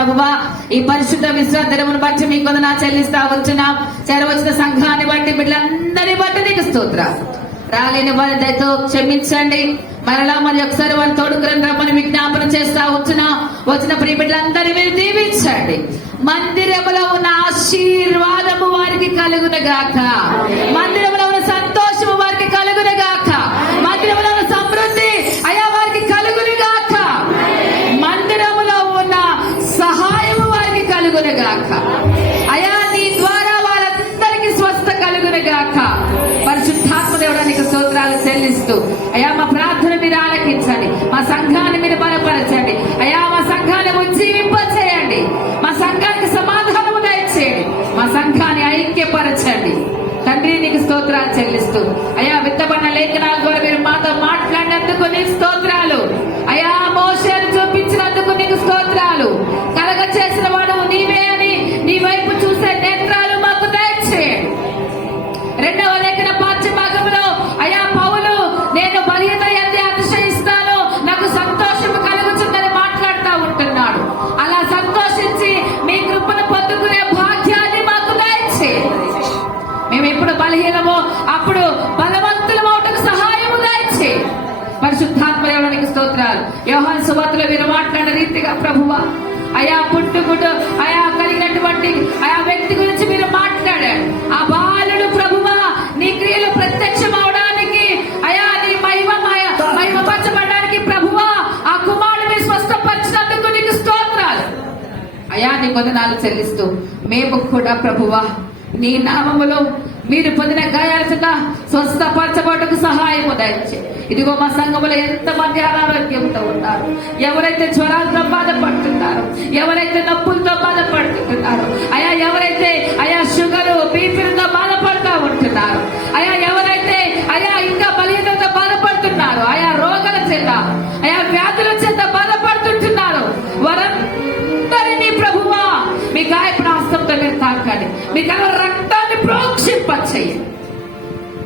ప్రభువా ఈ పరిశుద్ధ విశ్వాసమును బట్టి మీకు వందనా చెల్లిస్తా వచ్చినాం చేరవచ్చిన సంఘాన్ని బట్టి బిడ్డలందరినీ బట్టి నీకు స్తోత్రం రాలేని వారి దయతో క్షమించండి. మరలా మరి ఒకసారి వారి తోడుకుని రమ్మని విజ్ఞాపన చేస్తా వచ్చిన వచ్చిన ప్రియ బిడ్డలందరినీ మీరు దీవించండి. మందిరములో ఉన్న ఆశీర్వాదము వారికి కలుగున గాక. వారికి కలుగును గాక అయా నీ ద్వారా వాళ్ళందరికీ స్వస్థ కలుగును గాక పరిశుద్ధాత్మ దేవుడానికి స్తోత్రాలు చెల్లిస్తూ. అయా మా ప్రార్థన మీరు ఆలకించండి. మా సంఘాన్ని మీరు బలపరచండి. అయా మా సంఘాన్ని ఉజ్జీవింపచేయండి. మా సంఘానికి సమాధానము దయచేయండి. మా సంఘాన్ని ఐక్యపరచండి. తండ్రి నీకు స్తోత్రాలు చెల్లిస్తూ. అయా విత్తబడిన లేఖనాల ద్వారా మీరు మాతో మాట్లాడినందుకు నీ స్తోత్రాలు. ఉన్నారు యోహాన్ సువార్తలో మీరు మాట్లాడిన రీతిగా ప్రభువా అయా పుట్టుకుడు అయా కలిగినటువంటి ఆయా వ్యక్తి గురించి మీరు మాట్లాడారు. ఆ బాలుడు ప్రభువా నీ క్రియలు ప్రత్యక్షం అవడానికి అయా నీ మహిమ మహిమపరచబడడానికి ప్రభువా ఆ కుమారుని స్వస్థపరిచినందుకు నీకు స్తోత్రాలు. అయా నీ వందనాలు చెల్లిస్తూ మేము కూడా ప్రభువా నీ నామములో మీరు పొందిన గాయాల చేత స్వస్థపరచబడకు సహాయము దయచే. ఇదిగో మా సంఘములో ఎంత మంది అనారోగ్యంతో ఉన్నారు. ఎవరైతే జ్వరాలతో బాధపడుతున్నారు ఎవరైతే నొప్పులతో బాధపడుతున్నారు అయా ఎవరైతే అయా షుగర్ బీపీలతో బాధపడుతూ ఉంటున్నారు అయా ఎవరైతే అయా ఇంకా బలీనతో బాధపడుతున్నారు ఆయా రోగాల చేత అయా వ్యాధుల చేత బాధపడుతుంటున్నారు వారందరినీ ప్రభువా మీ గాయపడిన హస్తంతో మీరు తాకాలి మీ కల ప్రోక్షింపచేయండి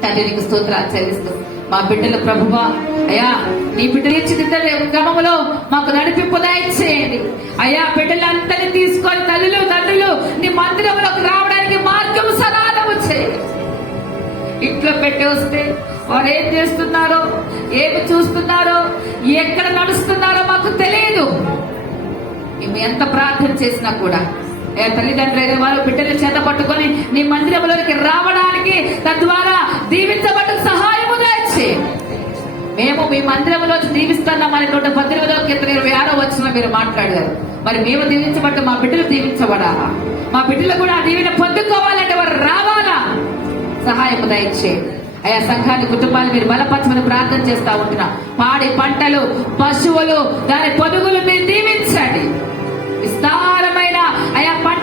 తండ్రి నీకు స్తోత్రాలు చెల్లిస్తూ మా బిడ్డలు ప్రభువా అయ్యా నీ బిడ్డ తీర్చిదిద్దలే క్రమములో మాకు నడిపింపు దయచేయండి. అయ్యా బిడ్డలందరినీ తీసుకొని తల్లులు తండ్రులు నీ మందిరంలోకి రావడానికి మార్గం సనాదము చేయండి. ఇంట్లో పెట్టి వస్తే వారు ఏం చేస్తున్నారో ఏమి చూస్తున్నారో ఎక్కడ నడుస్తున్నారో మాకు తెలియదు. మేము ఎంత ప్రార్థన చేసినా కూడా ఏ అయిన వారు బిడ్డలు చేత పట్టుకొని నీ మందిరంలోకి రావడానికి తద్వారా దీవించబడ్డ సహాయము దాచి మేము మీ మందిరంలో దీవిస్తున్నామని నూట పద్దెనిమిదో కింద ఇరవై ఆరో వచ్చిన మీరు మాట్లాడారు. మరి మేము దీవించబడ్డ మా బిడ్డలు దీవించబడాలా? మా బిడ్డలు కూడా ఆ దీవెన పొందుకోవాలంటే వారు రావాలా? సహాయము దయచే. ఆయా సంఘాన్ని కుటుంబాలు మీరు బలపరచమని ప్రార్థన చేస్తా ఉంటున్నా. పాడి పంటలు పశువులు దాని పొదుగులు మీరు దీవించండి. విస్తారమైన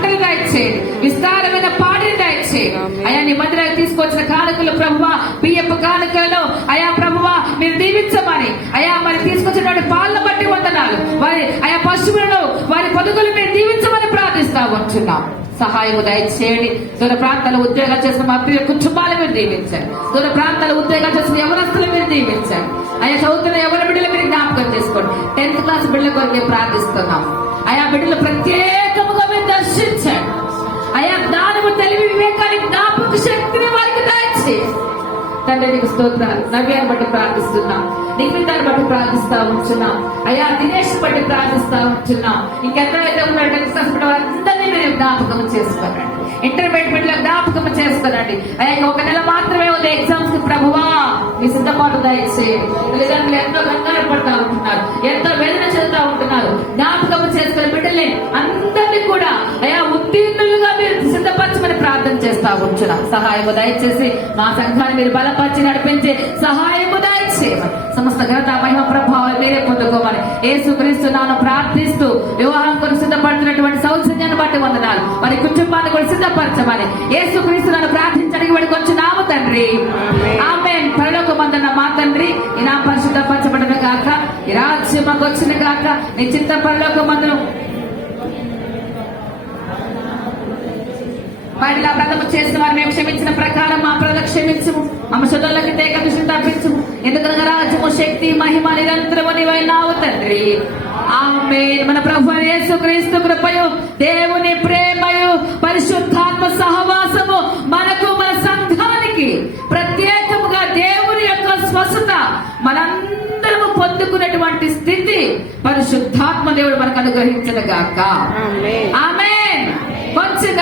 పంటలు దయచేయండి విస్తారమైన పాడిని దయచేయండి అయా నీ మందిరానికి తీసుకొచ్చిన కానుకలు ప్రభువ బియ్యపు కానుకలను అయా ప్రభువ మీరు దీవించమని. అయా మరి తీసుకొచ్చినటువంటి పాలను బట్టి వందనాలు. వారి ఆయా పశువులను వారి పొదుగులు మీరు దీవించమని ప్రార్థిస్తా ఉంటున్నాం సహాయము దయచేయండి దూర ప్రాంతాల ఉద్యోగాలు చేసిన మా ప్రియ కుటుంబాలు మీరు దీవించండి. దూర ప్రాంతాల ఉద్యోగాలు చేసిన ఎవరస్తులు మీరు దీవించండి. ఆయా చదువుతున్న ఎవరి బిడ్డలు మీరు జ్ఞాపకం చేసుకోండి. టెన్త్ క్లాస్ బిడ్డల కొరకు ప్రార్థిస్తున్నాం. ఆయా బిడ్డలు ప్రత్యేకముగా మీరు దర్శించండి ఆయా జ్ఞానము తండ్రి నీకు స్తోత్రాలు. నవ్యాన్ని బట్టి ప్రార్థిస్తున్నాం. నిమితాన్ని బట్టి ప్రార్థిస్తా ఉంటున్నాం. అయ్యా దినేష్ బట్టి ప్రార్థిస్తా ఉంటున్నాం. ఇంకెంతైతే ఉన్నాడు కష్టపడే వారందరినీ మీరు జ్ఞాపకం చేసుకోనండి. ఇంటర్మీడియట్లో జ్ఞాపకం చేసుకోనండి. అయ్యా ఒక నెల మాత్రమే ఉంది ఎగ్జామ్స్కి ప్రభువా. మీ సిద్ధపాటు దయచేయండి. తల్లిదండ్రులు ఎంతో కంగారు పడతా ఉంటున్నారు. ఎంతో వేదన చెందుతా ఉంటున్నారు. జ్ఞాపకం చేసుకుని బిడ్డల్ని అందరినీ కూడా అయ్యా ఉత్తీర్ణులుగా మీరు సిద్ధపరచమని ప్రార్థన చేస్తా ఉంటున్నాం. సహాయము దయచేసి మా సంఘాన్ని మీరు బలపరిచి నడిపించే సహాయము దయచేయమని. సమస్త ఘనత మహిమ ప్రభావం మీరే పొందుకోమని. ఏసుక్రీస్తున్నాను ప్రార్థిస్తూ వివాహం కొరకు సిద్ధపడుతున్నటువంటి సౌజన్యాన్ని బట్టి వందనాలు. మరి కుటుంబాన్ని కూడా సిద్ధపరచమని. ఏసుక్రీస్తున్నాను ప్రార్థించడానికి వాడికి వచ్చినాము తండ్రి. ఆమె పరలోక మందన్న మా తండ్రి ఇలా పరిశుద్ధపరచబడిన గాక ఈ రాజ్యం మాకు వచ్చిన గాక నీ చిత్త పరలోక మందనం మహిళా వ్రతము చేసిన వారు మేము క్షమించిన ప్రకారం మా ప్రజలు క్షమించము. ఆమె శుద్ధులకి తేక దృష్టిని తప్పించము. ఎందుకనగా రాజ్యము శక్తి మహిమ నిరంతరము నీవైనావు తండ్రి. ఆమేన్. మన ప్రభు యేసు క్రీస్తు కృపయు దేవుని ప్రేమయు పరిశుద్ధాత్మ సహవాసము మనకు మన సంఘానికి ప్రత్యేకముగా దేవుని యొక్క స్వస్థత మనందరము పొందుకున్నటువంటి స్థితి పరిశుద్ధాత్మ దేవుడు మనకు అనుగ్రహించను గాక. ఆమె కొంచెం